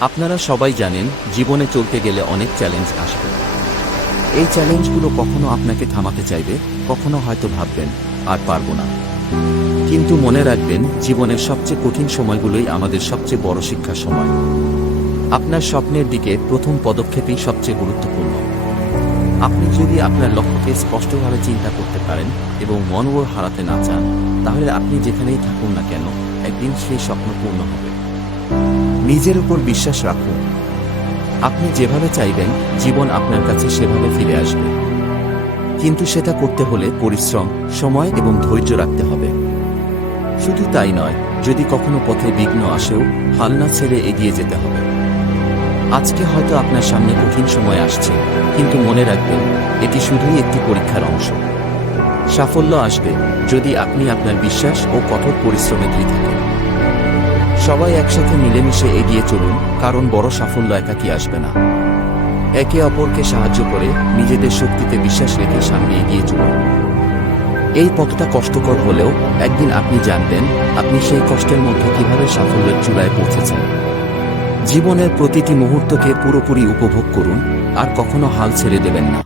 আপনারা সবাই জানেন, জীবনে চলতে গেলে অনেক চ্যালেঞ্জ আসবে। এই চ্যালেঞ্জগুলো কখনো আপনাকে থামাতে চাইবে, কখনো হয়তো ভাববেন, আর পারব না। কিন্তু মনে রাখবেন, জীবনের সবচেয়ে কঠিন সময়গুলোই আমাদের সবচেয়ে বড় শিক্ষার সময়। আপনার স্বপ্নের দিকে প্রথম পদক্ষেপই সবচেয়ে গুরুত্বপূর্ণ। আপনি যদি আপনার লক্ষ্যকে স্পষ্টভাবে চিন্তা করতে পারেন এবং মনোবল হারাতে না চান, তাহলে আপনি যেখানেই থাকুন না কেন, একদিন সেই স্বপ্ন পূর্ণ হবে। নিজের উপর বিশ্বাস রাখুন। আপনি যেভাবে চাইবেন, জীবন আপনার কাছে সেভাবে ফিরে আসবে। কিন্তু সেটা করতে হলে পরিশ্রম, সময় এবং ধৈর্য রাখতে হবে। শুধু তাই নয়, যদি কখনো পথে বিঘ্ন আসেও, হাল না ছেড়ে এগিয়ে যেতে হবে। আজকে হয়তো আপনার সামনে কঠিন সময় আসছে, কিন্তু মনে রাখবেন, এটি শুধুই একটি পরীক্ষার অংশ। সাফল্য আসবে যদি আপনি আপনার বিশ্বাস ও কঠোর পরিশ্রমে ধীরে থাকেন। সবাই একসাথে মিলেমিশে এগিয়ে চলুন, কারণ বড় সাফল্য একাকি আসবে না। একে অপরকে সাহায্য করে নিজেদের শক্তিতে বিশ্বাস রেখে সামনে এগিয়ে চলুন। এই পথটা কষ্টকর হলেও একদিন আপনি জানবেন, আপনি সেই কষ্টের মধ্যে কীভাবে সাফল্যের চূড়ায় পৌঁছেছেন। জীবনের প্রতিটি মুহূর্তকে পুরোপুরি উপভোগ করুন, আর কখনো হাল ছেড়ে দেবেন না।